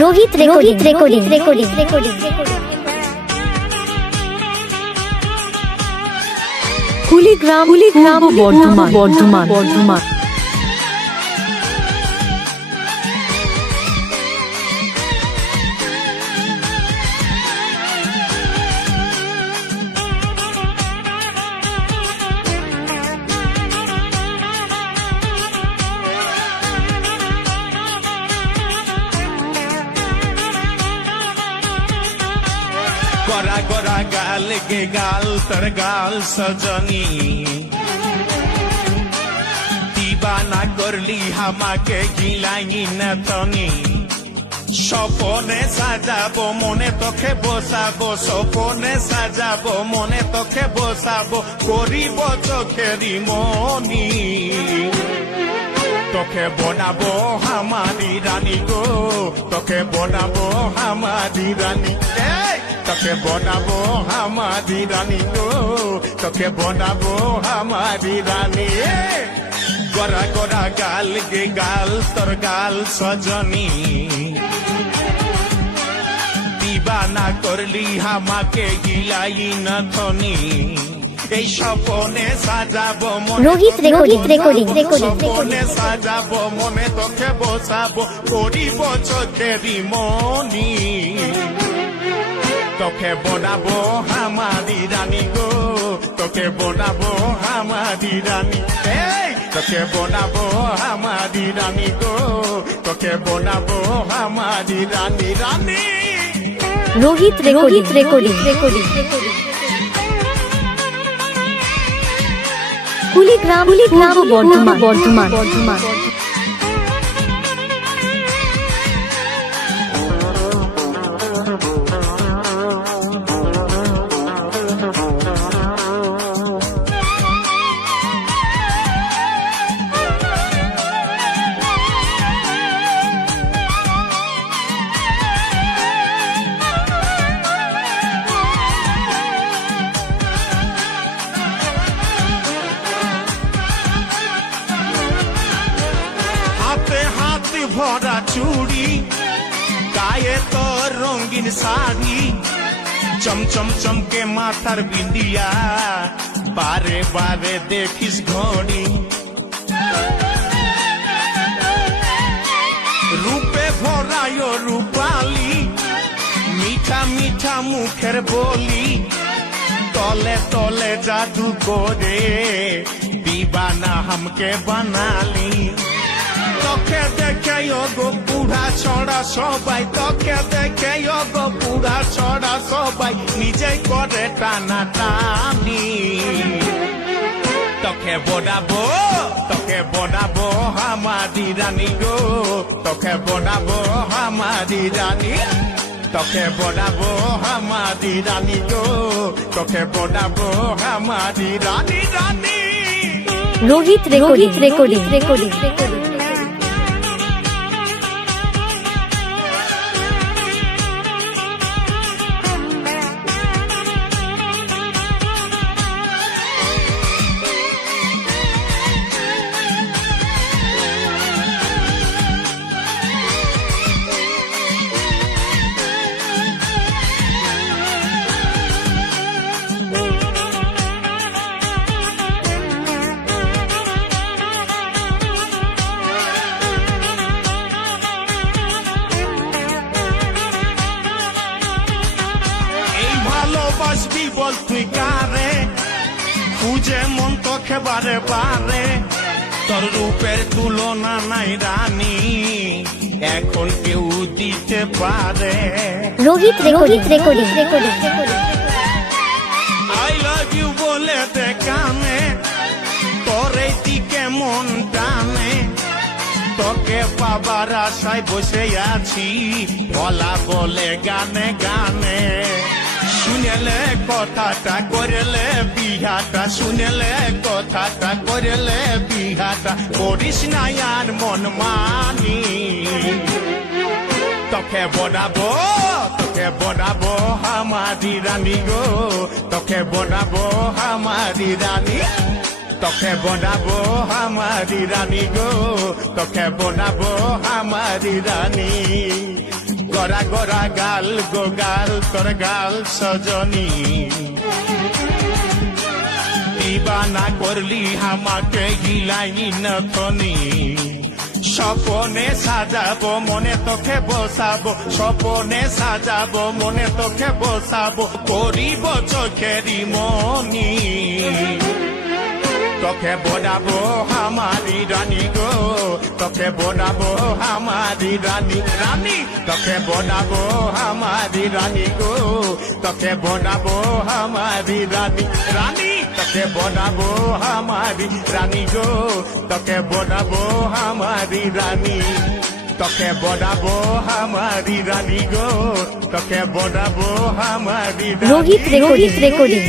Rohit recording Kuligram Bardhaman Gora Gora गाल गे गाल तर गाल सजनी दीवाना करली हमाके गिलाई न तनी স্বপনে সাজাবো মনে তোকে বসাবো স্বপনে সাজাবো মনে তোকে বসাবো করিব চোখেরি মনি তোকে বনাবো হামারি রানী গো তোকে বনাবো হামারি রানী তোকে বনাবো হামারি রানী গো তোকে বনাবো হামারি রানী গোরা গোরা গাল গে গাল তোর গাল সজনী দিবানা করলি হামাকে গিলাই না ধনী এই স্বপনে সাজাবো মনে रोहित रेकॉर्डिंग স্বপনে সাজাবো মনে তোকে বসাবো করিব চোখেরি মনি তোকে বনাবো হামারি রানী গো তোকে বনাবো হামারি রানী তোকে বনাবো হামারি রানী গো তোকে বনাবো হামারি রানী রানী रोहित रेकॉर्डिंग কুলিগ্রাম বর্ধমান ভরা চুড়ি গায়ে তোর রঙিন শাড়ি চমচম চমকে মাথার বিন্দিয়া বারে বারে দেখিস ঘড়ি রূপে ভরায় রূপালি মিঠা মিঠা মুখের বলি তলে তলে জাদু করে দিবানা হামকে বানালি তোকে দেখে গো বুড়া ছড়া সবাই তোকে দেখে গো বুড়া ছড়া সবাই নিজে করে টানা টানি তোকে বনাবো হামারি রানী গো তোকে বনাবো হামারি রানী তোকে বনাবো হামারি রানী গো তোকে বনাবো হামারি রানী রানী रोहित रेकॉर्डिंग ভালোবাসবি বল তুই কারে খুঁজে মন তোকে বারে বারে তোর রূপের তুলনা নাই রানী এখন কেউ দিতে পারে Rohit recording I love you বলে দে কানে তোর এই দিকে মন টানে তোকে পাবার আশায় বসে আছি বলা বলে গানে গানে শুনেলে কথাটা করলে বিহাটা শুনেলে কথাটা করলে বিহাটা করিস না আর মন মানি তোকে বনাবো হামারি রানী গো তোকে বনাবো হামারি রানী তোকে বনাবো হামারি রানী গো তোকে বনাবো হামারি রানী গড়া গড়া গাল গো গাল তোর গাল সজনী দিবানা করলি আমাকে গিলাইনি নথনি স্বপনে সাজাবো মনে তোকে বসাবো স্বপনে সাজাবো মনে তোকে বসাবো করিব চোখেরি মনি তোকে বনাবো হামারি রানী গো তোকে বনাবো হামারি রানী রানী তোকে বনাবো হামারি রানী গো তোকে বনাবো হামারি রানী রানী তোকে বনাবো হামারি রানী গো তোকে বনাবো হামারি রানী তোকে বনাবো হামারি রানী গো তোকে বনাবো হামারি রানী রোহিত রেকর্ডিং